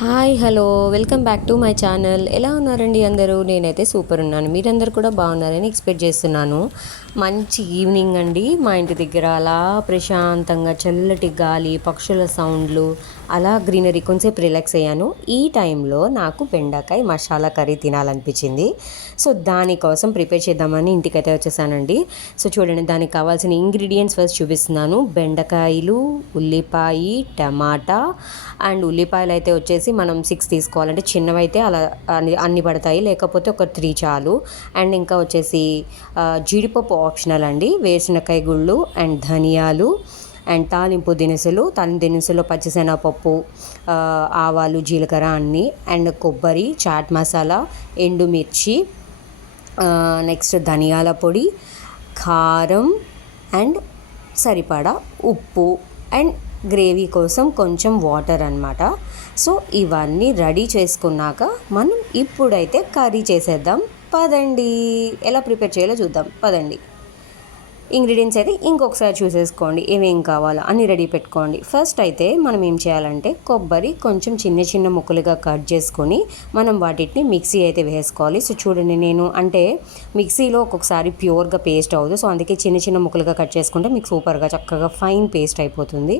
Hi hello welcome back to my channel. ఎలా ఉన్నారండి అందరూ? నేనైతే సూపర్ ఉన్నాను. మీరందరూ కూడా బాగున్నారని ఎక్స్పెక్ట్ చేస్తున్నాను. మంచి ఈవినింగ్ అండి. మా ఇంటి దగ్గర అలా ప్రశాంతంగా చల్లటి గాలి, పక్షుల సౌండ్లు, అలా గ్రీనరీ కొంచెంసేపు రిలాక్స్ అయ్యాను. ఈ టైంలో నాకు బెండకాయ మసాలా కర్రీ తినాలనిపించింది. సో దానికోసం ప్రిపేర్ చేద్దామని ఇంటికైతే వచ్చేసానండి. సో చూడండి, దానికి కావాల్సిన ఇంగ్రీడియంట్స్ ఫస్ట్ చూపిస్తున్నాను. బెండకాయలు, ఉల్లిపాయ, టమాటా అండ్ ఉల్లిపాయలు అయితే వచ్చేసి మనం 6 తీసుకోవాలంటే చిన్నవైతే అలా అన్ని పడతాయి, లేకపోతే ఒక 3 చాలు. అండ్ ఇంకా వచ్చేసి జీడిపప్పు ఆప్షనల్ అండి, వేరుశనగకాయ గుళ్ళు అండ్ ధనియాలు అండ్ తాలింపు దినుసులు పచ్చిశనగపప్పు, ఆవాలు, జీలకర్ర అన్నీ, అండ్ కొబ్బరి, చాట్ మసాలా, ఎండుమిర్చి, నెక్స్ట్ ధనియాల పొడి, కారం అండ్ సరిపడా ఉప్పు అండ్ గ్రేవీ కోసం కొంచెం వాటర్ అన్నమాట. సో ఇవన్నీ రెడీ చేసుకున్నాక మనం ఇప్పుడైతే కర్రీ చేసేద్దాం. పదండి, ఎలా ప్రిపేర్ చేయాలో చూద్దాం. పదండి. ఇంగ్రీడియంట్స్ అయితే ఇంకొకసారి చూసేసుకోండి, ఏమేం కావాలో అన్నీ రెడీ పెట్టుకోండి. ఫస్ట్ అయితే మనం ఏం చేయాలంటే కొబ్బరి కొంచెం చిన్న చిన్న ముక్కలుగా కట్ చేసుకొని మనం వాటిని మిక్సీ అయితే వేసుకోవాలి. సో చూడండి, నేను అంటే మిక్సీలో ఒక్కొక్కసారి ప్యూర్గా పేస్ట్ అవ్వదు. సో అందుకే చిన్న చిన్న ముక్కలుగా కట్ చేసుకుంటే మీకు సూపర్గా చక్కగా ఫైన్ పేస్ట్ అయిపోతుంది.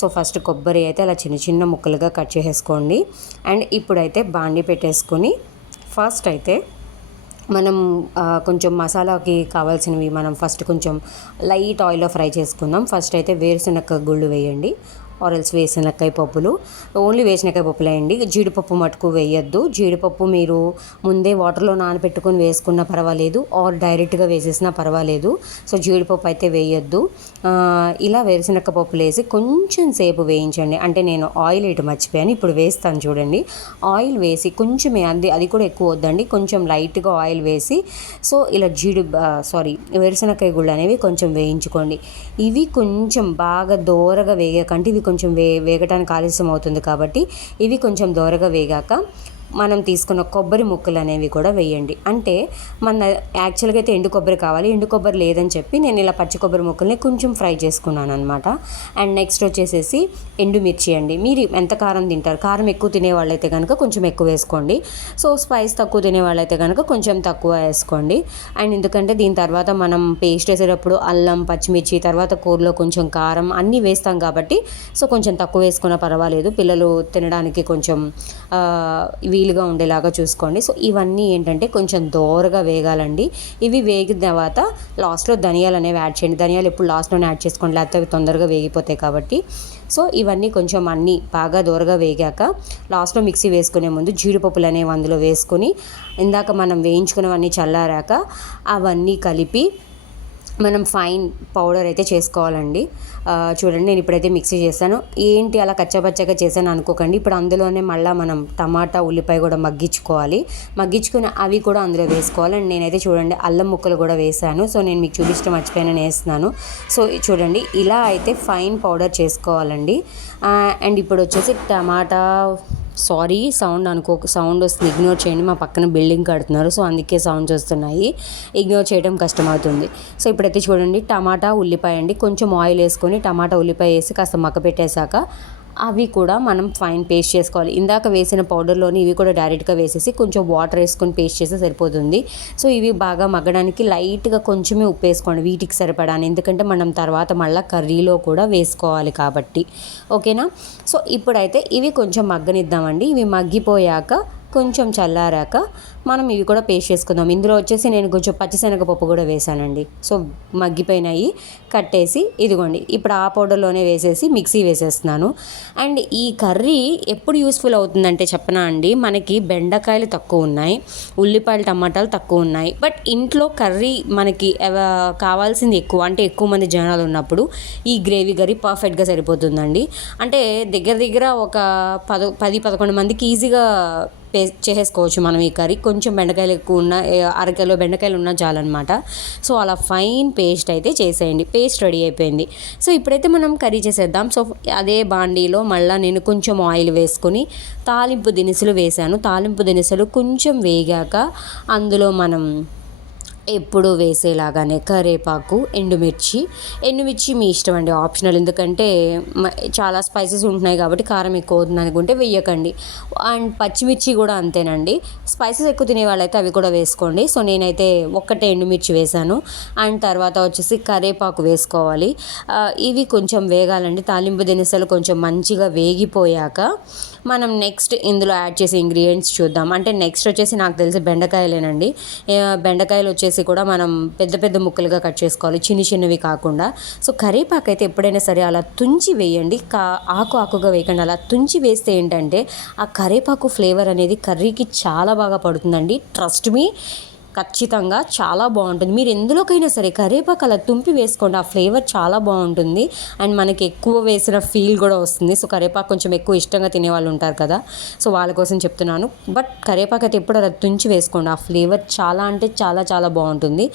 సో ఫస్ట్ కొబ్బరి అయితే అలా చిన్న చిన్న ముక్కలుగా కట్ చేసేసుకోండి. అండ్ ఇప్పుడైతే బాండి పెట్టేసుకొని ఫస్ట్ అయితే మనం కొంచెం మసాలాకి కావాల్సినవి మనం ఫస్ట్ కొంచెం లైట్ ఆయిల్లో ఫ్రై చేసుకుందాం. ఫస్ట్ అయితే వేరుశనగ గుళ్ళు వేయండి, ఆరెల్స్ వేరుశనగకాయ పప్పులు. ఓన్లీ వేరుశనగకాయ పప్పులు వేయండి, జీడిపప్పు మటుకు వేయద్దు. జీడిపప్పు మీరు ముందే వాటర్లో నానబెట్టుకొని వేసుకున్నా పర్వాలేదు, ఆర్ డైరెక్ట్గా వేసేసినా పర్వాలేదు. సో జీడిపప్పు అయితే వేయద్దు. ఇలా వేరుశనగ పప్పులు వేసి కొంచెం సేపు వేయించండి. అంటే నేను ఆయిల్ వేయటం మర్చిపోయాను, ఇప్పుడు వేస్తాను చూడండి. ఆయిల్ వేసి కొంచెమే, అది కూడా ఎక్కువ వద్దండి, కొంచెం లైట్గా ఆయిల్ వేసి సో ఇలా వేరుశనగకాయ గుళ్ళు అనేవి కొంచెం వేయించుకోండి. ఇవి కొంచెం బాగా దోరగా వేగకంటే ఇవి కొంచెం వేగటానికి ఆలస్యం అవుతుంది కాబట్టి ఇవి కొంచెం దోరగా వేగాక మనం తీసుకున్న కొబ్బరి ముక్కలు అనేవి కూడా వేయండి. అంటే మన యాక్చువల్గా అయితే ఎండు కొబ్బరి కావాలి, ఎండు కొబ్బరి లేదని చెప్పి నేను ఇలా పచ్చి కొబ్బరి ముక్కల్ని కొంచెం ఫ్రై చేసుకున్నాను అనమాట. అండ్ నెక్స్ట్ వచ్చేసేసి ఎండుమిర్చి అండి. మీరు ఎంత కారం తింటారు, కారం ఎక్కువ తినేవాళ్ళైతే కనుక కొంచెం ఎక్కువ వేసుకోండి. సో స్పైస్ తక్కువ తినేవాళ్ళైతే కనుక కొంచెం తక్కువ వేసుకోండి. అండ్ ఎందుకంటే దీని తర్వాత మనం పేస్ట్ వేసేటప్పుడు అల్లం, పచ్చిమిర్చి, తర్వాత కూరలో కొంచెం కారం అన్నీ వేస్తాం కాబట్టి సో కొంచెం తక్కువ వేసుకున్నా పర్వాలేదు, పిల్లలు తినడానికి కొంచెం వీలుగా ఉండేలాగా చూసుకోండి. సో ఇవన్నీ ఏంటంటే కొంచెం దోరగా వేగాలండి. ఇవి వేగిన తర్వాత లాస్ట్లో ధనియాలు అనేవి యాడ్ చేయండి. ధనియాలు ఎప్పుడు లాస్ట్లోనే యాడ్ చేసుకోండి, లేకపోతే అవి తొందరగా వేగిపోతాయి కాబట్టి. సో ఇవన్నీ కొంచెం అన్నీ బాగా దోరగా వేగాక లాస్ట్లో మిక్సీ వేసుకునే ముందు జీడిపప్పులు అనేవి అందులో వేసుకొని ఇందాక మనం వేయించుకున్నవన్నీ చల్లారాక అవన్నీ కలిపి మనం ఫైన్ పౌడర్ అయితే చేసుకోవాలండి. చూడండి, నేను ఇప్పుడైతే మిక్సీ చేశాను. ఏంటి అలా కచ్చపచ్చగా చేశాను అనుకోకండి. ఇప్పుడు అందులోనే మళ్ళీ మనం టమాటా, ఉల్లిపాయ కూడా మగ్గించుకుని అవి కూడా అందులో వేసుకోవాలి. అండ్ నేనైతే చూడండి అల్లం ముక్కలు కూడా వేసాను. సో నేను మీకు చూపించడం మర్చిపోయానని వేస్తున్నాను. సో చూడండి, ఇలా అయితే ఫైన్ పౌడర్ చేసుకోవాలండి. అండ్ ఇప్పుడు వచ్చేసి సౌండ్ వస్తుంది, ఇగ్నోర్ చేయండి. మా పక్కన బిల్డింగ్ కడుతున్నారు, సో అందుకే సౌండ్స్ వస్తున్నాయి, ఇగ్నోర్ చేయడం కష్టమవుతుంది. సో ఇప్పుడైతే చూడండి, టమాటా, ఉల్లిపాయ అండి, కొంచెం ఆయిల్ వేసుకొని టమాటా, ఉల్లిపాయ వేసి కాస్త మగ్గ పెట్టేశాక అవి కూడా మనం ఫైన్ పేస్ట్ చేసుకోవాలి. ఇందాక వేసిన పౌడర్లోని ఇవి కూడా డైరెక్ట్గా వేసేసి కొంచెం వాటర్ వేసుకొని పేస్ట్ చేస్తే సరిపోతుంది. సో ఇవి బాగా మగ్గడానికి లైట్గా కొంచెమే ఉప్పు వేసుకోండి, వీటికి సరిపడాను, ఎందుకంటే మనం తర్వాత మళ్ళీ కర్రీలో కూడా వేసుకోవాలి కాబట్టి. ఓకేనా? సో ఇప్పుడైతే ఇవి కొంచెం మగ్గనిద్దామండి. ఇవి మగ్గిపోయాక కొంచెం చల్లారాక మనం ఇవి కూడా పేస్ట్ చేసుకుందాం. ఇందులో వచ్చేసి నేను కొంచెం పచ్చిశనగపప్పు కూడా వేసానండి. సో మగ్గిపోయినాయి, కట్టేసి ఇదిగోండి ఇప్పుడు ఆ పౌడర్లోనే వేసేసి మిక్సీ వేసేస్తున్నాను. అండ్ ఈ కర్రీ ఎప్పుడు యూస్ఫుల్ అవుతుందంటే చెప్పనా అండి, మనకి బెండకాయలు తక్కువ ఉన్నాయి, ఉల్లిపాయలు, టమాటాలు తక్కువ ఉన్నాయి, బట్ ఇంట్లో కర్రీ మనకి కావాల్సింది ఎక్కువ, అంటే ఎక్కువ మంది జనాలు ఉన్నప్పుడు ఈ గ్రేవీ కర్రీ పర్ఫెక్ట్గా సరిపోతుందండి. అంటే దగ్గర ఒక 10-11 మందికి ఈజీగా చేసేసుకోవచ్చు మనం ఈ కర్రీ. కొంచెం బెండకాయలు ఎక్కువ ఉన్న, అరకిలో బెండకాయలు ఉన్నా చాలన్నమాట. సో అలా ఫైన్ పేస్ట్ అయితే చేసేయండి. పేస్ట్ రెడీ అయిపోయింది. సో ఇప్పుడైతే మనం కర్రీ చేసేద్దాం. సో అదే బాండీలో మళ్ళీ నేను కొంచెం ఆయిల్ వేసుకొని తాలింపు దినుసులు వేసాను. తాలింపు దినుసులు కొంచెం వేగాక అందులో మనం ఎప్పుడు వేసేలాగానే కరివేపాకు, ఎండుమిర్చి మీ ఇష్టం అండి, ఆప్షనల్. ఎందుకంటే చాలా స్పైసెస్ ఉంటున్నాయి కాబట్టి కారం ఎక్కువ అవుతుంది అనుకుంటే వేయకండి. అండ్ పచ్చిమిర్చి కూడా అంతేనండి, స్పైసెస్ ఎక్కువ తినే వాళ్ళైతే అవి కూడా వేసుకోండి. సో నేనైతే ఒక్కటే ఎండుమిర్చి వేసాను. అండ్ తర్వాత వచ్చేసి కరివేపాకు వేసుకోవాలి. ఇవి కొంచెం వేగాలండి. తాలింపు దినుసులు కొంచెం మంచిగా వేగిపోయాక మనం నెక్స్ట్ ఇందులో యాడ్ చేసే ఇంగ్రీడియంట్స్ చూద్దాం. అంటే నెక్స్ట్ వచ్చేసి నాకు తెలిసి బెండకాయలేనండి. బెండకాయలు వచ్చేసి కూడా మనం పెద్ద పెద్ద ముక్కలుగా కట్ చేసుకోవాలి, చిన్నవి కాకుండా. సో కరివేపాకు అయితే ఎప్పుడైనా సరే అలా తుంచి వేయండి, ఆకుగా వేయకండి. అలా తుంచి వేస్తే ఏంటంటే ఆ కరివేపాకు ఫ్లేవర్ అనేది కర్రీకి చాలా బాగా పడుతుందండి. ట్రస్ట్ మీ, ఖచ్చితంగా చాలా బాగుంటుంది. మీరు ఎందులోకైనా సరే కరివేపాకు అలా తుంపి వేసుకోండి, ఆ ఫ్లేవర్ చాలా బాగుంటుంది. అండ్ మనకి ఎక్కువ వేసిన ఫీల్ కూడా వస్తుంది. సో కరివేపాకు కొంచెం ఎక్కువ ఇష్టంగా తినేవాళ్ళు ఉంటారు కదా, సో వాళ్ళ కోసం చెప్తున్నాను. బట్ కరివేపాకు అయితే ఎప్పుడు అలా తుంచి వేసుకోండి, ఆ ఫ్లేవర్ చాలా అంటే చాలా చాలా బాగుంటుంది.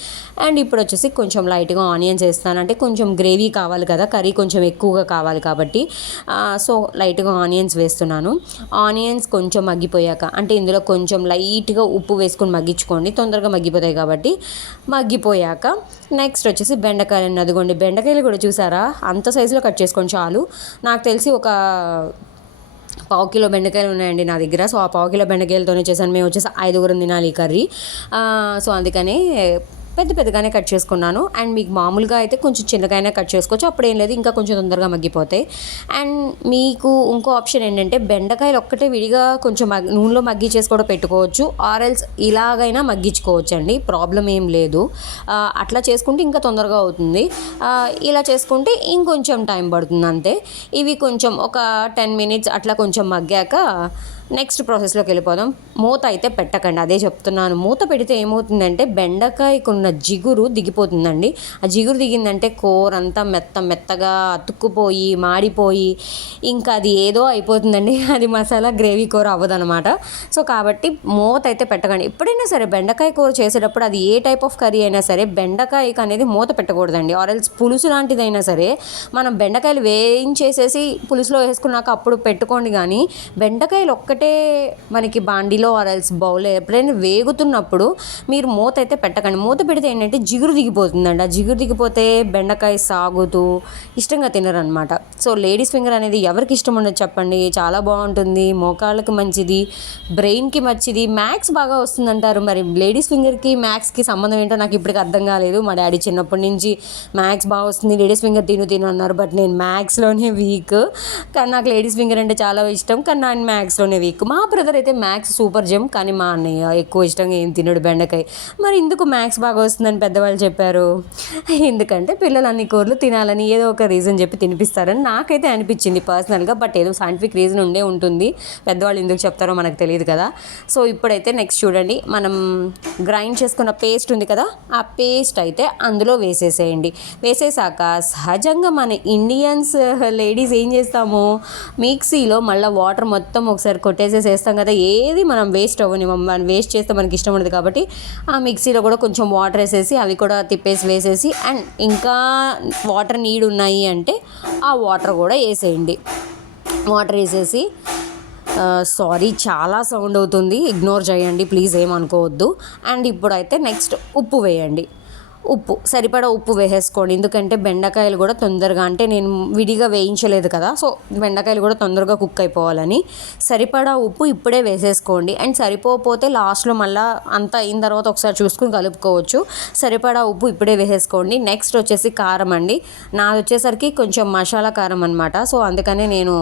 అండ్ ఇప్పుడు వచ్చేసి కొంచెం లైట్గా ఆనియన్స్ వేస్తాను, అంటే కొంచెం గ్రేవీ కావాలి కదా, కర్రీ కొంచెం ఎక్కువగా కావాలి కాబట్టి. సో లైట్గా ఆనియన్స్ వేస్తున్నాను. ఆనియన్స్ కొంచెం మగ్గిపోయాక, అంటే ఇందులో కొంచెం లైట్గా ఉప్పు వేసుకొని మగ్గించుకోండి, తొందరగా మగ్గిపోతాయి కాబట్టి. మగ్గిపోయాక నెక్స్ట్ వచ్చేసి బెండకాయలు, అదిగోండి బెండకాయలు కూడా చూసారా, అంత సైజులో కట్ చేసుకొని చాలు. నాకు తెలిసి ఒక 1/2 కిలో బెండకాయలు ఉన్నాయండి నా దగ్గర. సో ఆ 1/2 కిలో బెండకాయలతోనే చేశాను. మేము వచ్చేసి 5గురం తినాలి ఈ కర్రీ. సో అందుకనే పెద్దగానే కట్ చేసుకున్నాను. అండ్ మీకు మామూలుగా అయితే కొంచెం చిన్నగానే కట్ చేసుకోవచ్చు, అప్పుడు ఏం లేదు, ఇంకా కొంచెం తొందరగా మగ్గిపోతాయి. అండ్ మీకు ఇంకో ఆప్షన్ ఏంటంటే బెండకాయలు ఒక్కటే విడిగా కొంచెం నూనెలో మగ్గించేసి కూడా పెట్టుకోవచ్చు, ఆరెల్స్ ఇలాగైనా మగ్గించుకోవచ్చు అండి, ప్రాబ్లం ఏం లేదు. అట్లా చేసుకుంటే ఇంకా తొందరగా అవుతుంది, ఇలా చేసుకుంటే ఇంకొంచెం టైం పడుతుంది అంతే. ఇవి కొంచెం ఒక 10 మినిట్స్ అట్లా కొంచెం మగ్గాక నెక్స్ట్ ప్రాసెస్లోకి వెళ్ళిపోదాం. మూత అయితే పెట్టకండి, అదే చెప్తున్నాను. మూత పెడితే ఏమవుతుందంటే బెండకాయకున్న జిగురు దిగిపోతుందండి. ఆ జిగురు దిగిందంటే కూర అంతా మెత్తగా అతుక్కుపోయి మాడిపోయి ఇంకా అది ఏదో అయిపోతుందండి, అది మసాలా గ్రేవీ కూర అవ్వదనమాట. సో కాబట్టి మూత అయితే పెట్టకండి. ఎప్పుడైనా సరే బెండకాయ కూర చేసేటప్పుడు అది ఏ టైప్ ఆఫ్ కర్రీ అయినా సరే బెండకాయకి అనేది మూత పెట్టకూడదండి. ఆరెల్స్ పులుసు లాంటిదైనా సరే మనం బెండకాయలు వేయించేసేసి పులుసులో వేసుకున్నాక అప్పుడు పెట్టుకోండి. కానీ బెండకాయలు ఒక్కటే మనకి బాండీలో ఆరెల్స్ బౌల్లో ఎప్పుడైనా వేగుతున్నప్పుడు మీరు మూత అయితే పెట్టకండి. మూత పెడితే ఏంటంటే జిగురు దిగిపోతుందండి. ఆ జిగురు దిగిపోతే బెండకాయ సాగుతూ ఇష్టంగా తినరనమాట. సో లేడీస్ ఫింగర్ అనేది ఎవరికి ఇష్టం ఉండదు చెప్పండి, చాలా బాగుంటుంది, మోకాళ్ళకి మంచిది, బ్రెయిన్కి మంచిది, మ్యాథ్స్ బాగా వస్తుందంటారు. మరి లేడీస్ ఫింగర్కి మ్యాథ్స్కి సంబంధం ఏంటో నాకు ఇప్పటికి అర్థం కాలేదు. మా డాడీ చిన్నప్పటి నుంచి మ్యాథ్స్ బాగా వస్తుంది, లేడీస్ ఫింగర్ తిను అన్నారు. బట్ నేను మ్యాథ్స్లోనే వీక్, కానీ నాకు లేడీస్ ఫింగర్ అంటే చాలా ఇష్టం, కానీ నేను మ్యాథ్స్లోనే వీక్. మా బ్రదర్ అయితే మ్యాథ్స్ సూపర్ జెమ్, కానీ మా అన్నయ్య ఎక్కువ ఇష్టంగా ఏం తినడు బెండకాయ. మరి ఎందుకు మ్యాథ్స్ బాగా వస్తుందని పెద్దవాళ్ళు చెప్పారు? ఎందుకంటే పిల్లలు అన్ని కూరలు తినాలని ఏదో ఒక రీజన్ చెప్పి తినిపిస్తారని నాకైతే అనిపించింది పర్సనల్గా. బట్ ఏదో సైంటిఫిక్ రీజన్ ఉండే ఉంటుంది, పెద్దవాళ్ళు ఎందుకు చెప్తారో మనకు తెలియదు కదా. సో ఇప్పుడైతే నెక్స్ట్ చూడండి, మనం గ్రైండ్ చేసుకున్న పేస్ట్ ఉంది కదా, ఆ పేస్ట్ అయితే అందులో వేసేసేయండి. వేసేసాక సహజంగా మన ఇండియన్స్ లేడీస్ ఏం చేస్తాము, మిక్సీలో మళ్ళీ వాటర్ మొత్తం ఒకసారి కొట్టేసేసి వేస్తాం కదా, ఏది మనం వేస్ట్ అవ్వని, మనం వేస్ట్ చేస్తే మనకి ఇష్టం ఉండదు కాబట్టి ఆ మిక్సీలో కూడా కొంచెం వాటర్ వేసేసి అవి కూడా తిప్పేసి వేసేసి, అండ్ ఇంకా వాటర్ నీడ్ ఉన్నాయి అంటే ఆ వాటర్ కూడా వేసేయండి. వాటర్ వేసేసి సారీ చాలా సౌండ్ అవుతుంది, ఇగ్నోర్ చేయండి ప్లీజ్, ఏమనుకోవద్దు. అండ్ ఇప్పుడైతే నెక్స్ట్ ఉప్పు వేయండి. సరిపడా ఉప్పు వేసేసుకోండి, ఎందుకంటే బెండకాయలు కూడా తొందరగా, అంటే నేను విడిగా వేయించలేదు కదా, సో బెండకాయలు కూడా తొందరగా కుక్ అయిపోవాలని సరిపడా ఉప్పు ఇప్పుడే వేసేసుకోండి. అండ్ సరిపోతే లాస్ట్లో మళ్ళీ అంతా అయిన తర్వాత ఒకసారి చూసుకుని కలుపుకోవచ్చు. సరిపడా ఉప్పు ఇప్పుడే వేసేసుకోండి. నెక్స్ట్ వచ్చేసి కారం అండి, నాది వచ్చేసరికి కొంచెం మసాలా కారం అనమాట. సో అందుకనే నేను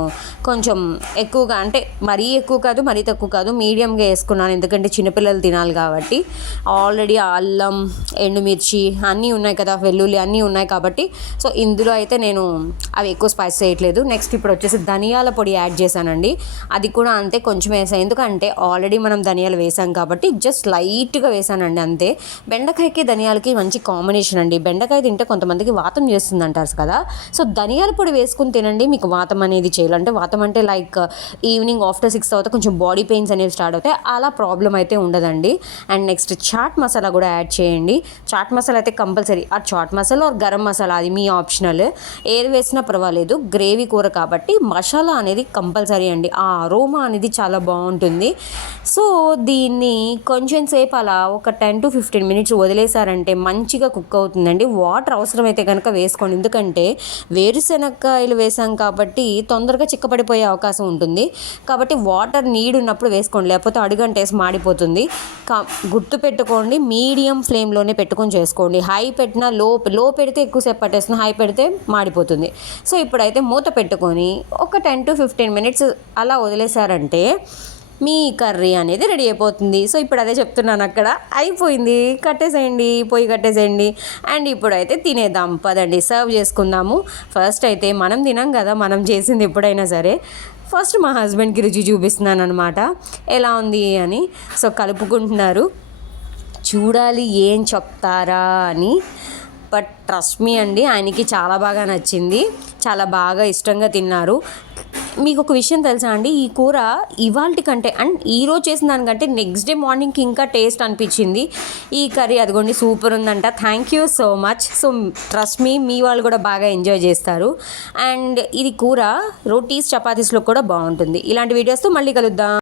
కొంచెం ఎక్కువగా, అంటే మరీ ఎక్కువ కాదు మరీ తక్కువ కాదు, మీడియంగా వేసుకున్నాను, ఎందుకంటే చిన్నపిల్లలు తినాలి కాబట్టి. ఆల్రెడీ అల్లం, ఎండుమిర్చి అన్నీ ఉన్నాయి కదా, వెల్లుల్లి అన్నీ ఉన్నాయి కాబట్టి. సో ఇందులో అయితే నేను అవి ఎక్కువ స్పైస్ చేయట్లేదు. నెక్స్ట్ ఇప్పుడు వచ్చేసి ధనియాల పొడి యాడ్ చేశానండి, అది కూడా అంతే కొంచెం వేసాను, ఎందుకంటే ఆల్రెడీ మనం ధనియాలు వేసాం కాబట్టి జస్ట్ లైట్గా వేసానండి అంతే. బెండకాయకి ధనియాలకి మంచి కాంబినేషన్ అండి. బెండకాయ తింటే కొంతమందికి వాతం చేస్తుంది అంటారు కదా, సో ధనియాల పొడి వేసుకుని తినండి, మీకు వాతం అనేది చేయాలి. అంటే వాతం అంటే లైక్ ఈవినింగ్ ఆఫ్టర్ 6 తర్వాత కొంచెం బాడీ పెయిన్స్ అనేవి స్టార్ట్ అవుతాయి, అలా ప్రాబ్లం అయితే ఉండదండి. అండ్ నెక్స్ట్ చాట్ మసాలా కూడా యాడ్ చేయండి. చాట్ మసాలా అయితే కంపల్సరీ ఆ చాట్ మసాలా ఆర్ గరం మసాలా, అది మీ ఆప్షనల్, ఏది వేసినా పర్వాలేదు. గ్రేవీ కూర కాబట్టి మసాలా అనేది కంపల్సరీ అండి. ఆ అరోమా అనేది చాలా బాగుంటుంది. సో దీన్ని కొంచెం సేపు అలా ఒక 10 to 15 minutes వదిలేసారంటే మంచిగా కుక్ అవుతుందండి. వాటర్ అవసరమైతే కనుక వేసుకోండి, ఎందుకంటే వేరుశెనక్కాయలు వేసాం కాబట్టి తొందరగా చిక్కపడిపోయే అవకాశం ఉంటుంది. కాబట్టి వాటర్ నీడ్ ఉన్నప్పుడు వేసుకోండి, లేకపోతే అడుగంటేసి మాడిపోతుంది. గుర్తుపెట్టుకోండి, మీడియం ఫ్లేమ్లోనే పెట్టుకొని చేసుకోండి. హై పెట్టినా లో పెడితే ఎక్కువసేపు పట్టేస్తుంది, హై పెడితే మాడిపోతుంది. సో ఇప్పుడైతే మూత పెట్టుకొని ఒక 10 to 15 minutes అలా వదిలేసారంటే మీ కర్రీ అనేది రెడీ అయిపోతుంది. సో ఇప్పుడు అదే చెప్తున్నాను, అక్కడ అయిపోయింది, కట్టేసేయండి, పొయ్యి కట్టేసేయండి. అండ్ ఇప్పుడైతే తినేద్దాం పదండి, సర్వ్ చేసుకుందాము. ఫస్ట్ అయితే మనం తినాం కదా, మనం చేసింది ఎప్పుడైనా సరే. ఫస్ట్ మా హస్బెండ్కి రుచి చూపిస్తున్నాను అనమాట, ఎలా ఉంది అని. సో కలుపుకుంటున్నారు, చూడాలి ఏం చెప్తారా అని. బట్ ట్రస్ట్ మీ అండి, ఆయనకి చాలా బాగా నచ్చింది, చాలా బాగా ఇష్టంగా తిన్నారు. మీకు ఒక విషయం తెలుసా అండి, ఈ కూర ఇవాల్టి కంటే అండ్ ఈరోజు చేసిన దానికంటే నెక్స్ట్ డే మార్నింగ్కి ఇంకా టేస్ట్ అనిపించింది ఈ కర్రీ. అదిగోండి సూపర్ ఉందంట. Thank you so much. So trust me వాళ్ళు కూడా బాగా ఎంజాయ్ చేస్తారు. అండ్ ఇది కూర రోటీస్ చపాతీస్లో కూడా బాగుంటుంది. ఇలాంటి వీడియోస్తో మళ్ళీ కలుద్దాం.